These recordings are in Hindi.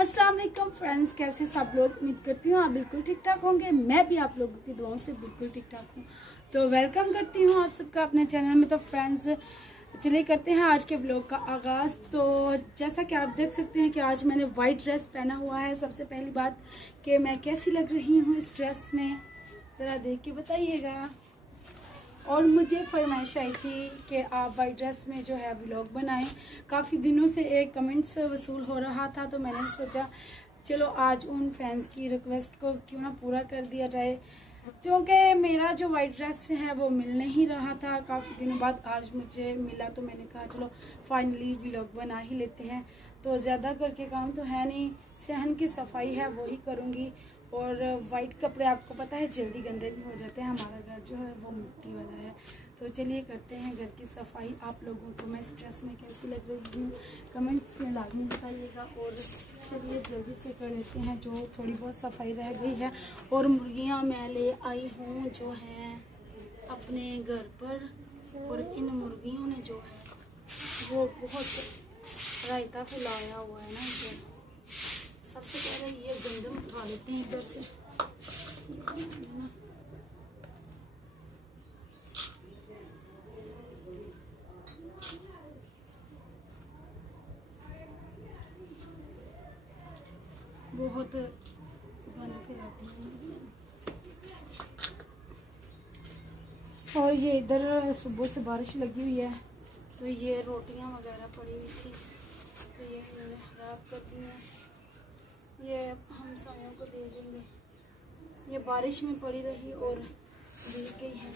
अस्सलाम वालेकुम फ्रेंड्स, कैसे सब लोग। उम्मीद करती हूँ आप बिल्कुल ठीक ठाक होंगे। मैं भी आप लोगों की दुआओं से बिल्कुल ठीक ठाक हूँ। तो वेलकम करती हूँ आप सबका अपने चैनल में। तो फ्रेंड्स चलिए करते हैं आज के ब्लॉग का आगाज़। तो जैसा कि आप देख सकते हैं कि आज मैंने वाइट ड्रेस पहना हुआ है। सबसे पहली बात कि मैं कैसी लग रही हूँ इस ड्रेस में, ज़रा देख के बताइएगा। और मुझे फरमाइश आई थी कि आप वाइट ड्रेस में जो है व्लॉग बनाएं। काफ़ी दिनों से एक कमेंट्स वसूल हो रहा था, तो मैंने सोचा चलो आज उन फ्रेंड्स की रिक्वेस्ट को क्यों ना पूरा कर दिया जाए, क्योंकि मेरा जो वाइट ड्रेस है वो मिल नहीं रहा था। काफ़ी दिनों बाद आज मुझे मिला, तो मैंने कहा चलो फाइनली व्लॉग बना ही लेते हैं। तो ज़्यादा करके काम तो है नहीं, सहन की सफाई है वही करूँगी। और वाइट कपड़े आपको पता है जल्दी गंदे भी हो जाते हैं। हमारा घर जो है वो मिट्टी वाला है। तो चलिए करते हैं घर की सफाई। आप लोगों को मैं इस ड्रेस में कैसी लग रही हूँ कमेंट्स में लाजमी बताइएगा। और चलिए जल्दी से कर लेते हैं, जो थोड़ी बहुत सफाई रह गई है। और मुर्गियाँ मैं ले आई हूँ जो हैं अपने घर पर, और इन मुर्गियों ने जो है वो बहुत रायता फैलाया हुआ है ना इधर। सबसे पहले ये गंदम उठा लेते हैं इधर से। बहुत गंद फैलाती हैं। और ये इधर सुबह से बारिश लगी हुई है, तो ये रोटियां वगैरह पड़ी हुई थी, तो ये मैंने खराब कर दी हैं। ये हम सायों को दे देंगे। ये बारिश में पड़ी रही और गिर गई है।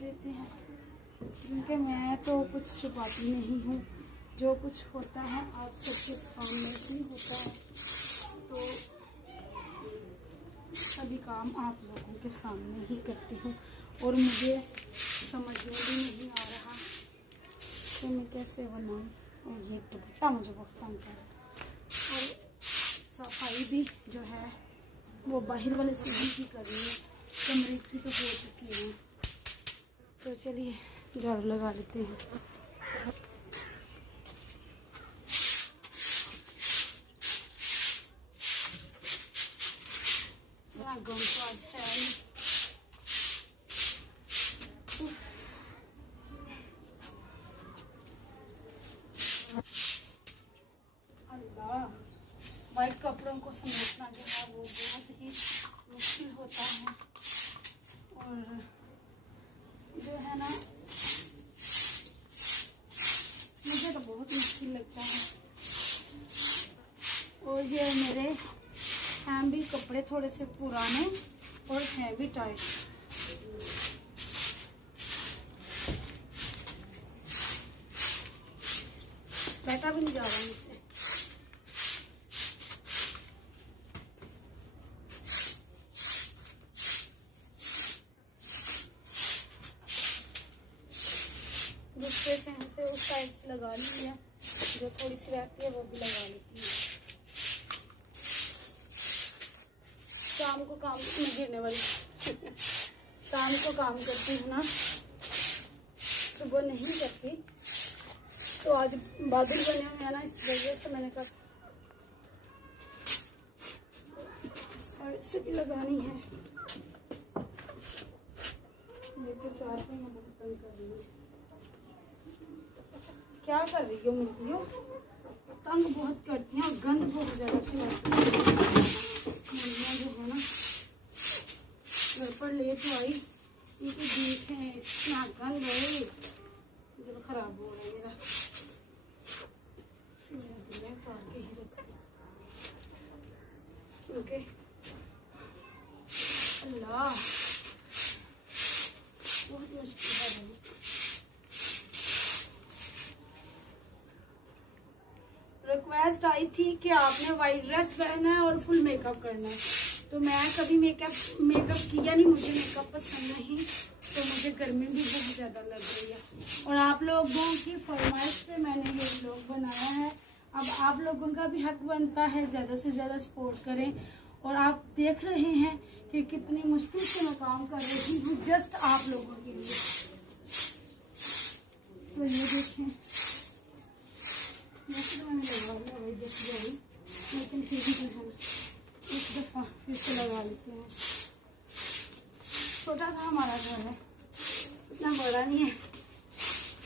देते हैं, क्योंकि मैं तो कुछ छुपाती नहीं हूँ। जो कुछ होता है आप सबके सामने ही होता है। तो सभी काम आप लोगों के सामने ही करती हूँ। और मुझे समझ में भी नहीं आ रहा कि मैं कैसे बनाऊँ। और ये दुपट्टा मुझे बहुत तंग कर रहा है। और सफाई भी जो है वो बाहर वाले से ही करनी है, कमरे की तो हो चुकी है। तो चलिए झाड़ू लगा लेते हैं। गम तो आज है नहीं। वाइट कपड़ों को समेटना जो है वो बहुत ही मुश्किल होता है। और जो है ना मुझे तो बहुत मुश्किल लगता है। और ये मेरे हैं भी कपड़े थोड़े से पुराने और हैं भी टाइट। बैठा भी नहीं जा रहा मुझसे। दूसरे फैन से उस साइड से लगा ली है, जो थोड़ी सी रहती है वो भी लगा लेती है। शाम को काम में गिरने वाली शाम को काम करती हूँ ना, सुबह नहीं करती। तो आज बादल बने हुए हैं ना, इस वजह से मैंने कहा साइड से भी लगानी है। ये तो चार पे मैं बहुत तंग कर रही है। क्या कर रही हो मुर्गियों, तंग बहुत करती हैं और गंद बहुत ज्यादा फैलाती हैं। मुर्गियाँ जो है ना घर पर ले तो आई, इनकी देख है इतना गंद है, दिल खराब हो रहा है मेरा। दिल में उतार के ही रख, क्योंकि अल्लाह बहुत मुश्किल है। रिक्वेस्ट आई थी कि आपने वाइट ड्रेस पहनना है और फुल मेकअप करना है। तो मैं कभी मेकअप किया नहीं, मुझे मेकअप पसंद नहीं। तो मुझे गर्मी भी बहुत ज़्यादा लग रही है। और आप लोगों की फरमाइश से मैंने ये व्लॉग बनाया है। अब आप लोगों का भी हक बनता है, ज़्यादा से ज़्यादा सपोर्ट करें। और आप देख रहे हैं कि कितनी मुश्किल से मैं काम कर रही हूँ जस्ट आप लोगों के लिए। तो ये देखें छोटा सा हमारा घर है, इतना बड़ा नहीं है,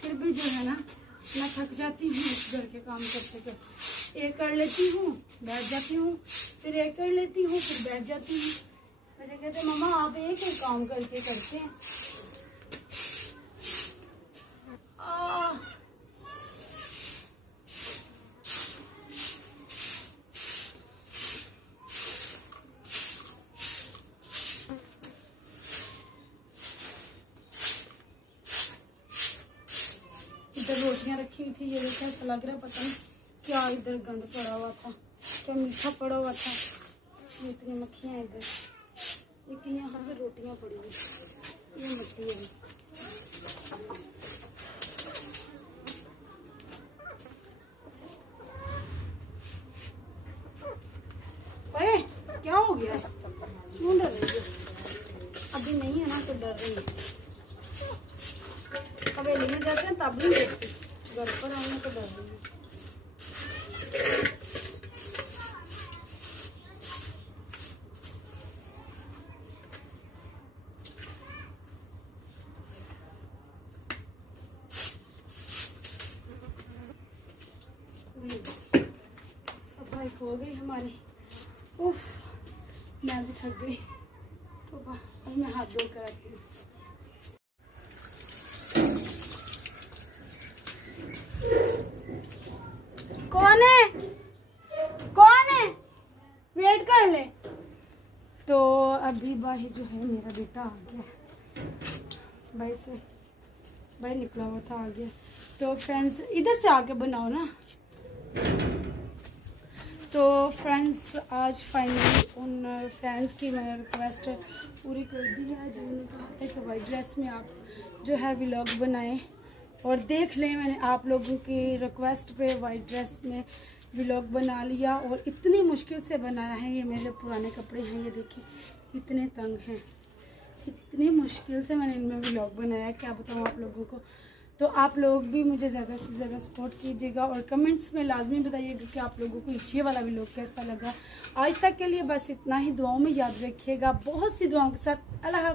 फिर भी जो है ना मैं थक जाती हूँ घर के काम करते करते। एक कर लेती हूँ, बैठ जाती हूँ, फिर एक कर लेती हूँ, फिर बैठ जाती हूँ। मुझे कहते मम्मा आप एक ही काम करके करते हैं। इधर रोटियां रखी हुई थी, ये देखा ऐसा लग रहा है पता नहीं क्या इधर गंद पड़ा हुआ था, क्या मीठा पड़ा हुआ था, इतनी मक्खियां इधर। लेकिन यहाँ पे रोटियां पड़ी हुई, ये मिट्टी है। अरे क्या हो गया, क्यों डर रही है? अभी नहीं है ना तो डर रही है। हवेली में जाते हैं तब नहीं देखती, घर पर आने तो डर रही है। सफाई हो गई हमारी, उफ मैं भी थक गई, तो अब मैं हाथ धो कर आती हूँ। कौन है, कौन है, वेट कर ले। तो अभी भाई जो है मेरा बेटा आ गया, भाई निकला हुआ था, आ गया। तो फ्रेंड्स इधर से आके बनाओ ना। तो फ्रेंड्स आज फाइनली उन फ्रेंड्स की मैंने रिक्वेस्ट पूरी कर दी है, जिन्होंने कहा था कि वाइट ड्रेस में आप जो है व्लॉग बनाएं, और देख लें मैंने आप लोगों की रिक्वेस्ट पे वाइट ड्रेस में व्लॉग बना लिया, और इतनी मुश्किल से बनाया है। ये मेरे पुराने कपड़े हैं, ये देखिए इतने तंग हैं, इतनी मुश्किल से मैंने इनमें व्लॉग बनाया, क्या बताऊँ आप लोगों को। तो आप लोग भी मुझे ज़्यादा से ज़्यादा सपोर्ट कीजिएगा, और कमेंट्स में लाजमी बताइएगा कि आप लोगों को ये वाला व्लॉग कैसा लगा। आज तक के लिए बस इतना ही, दुआओं में याद रखिएगा, बहुत सी दुआओं के साथ। अल्लाह हाफ़िज़।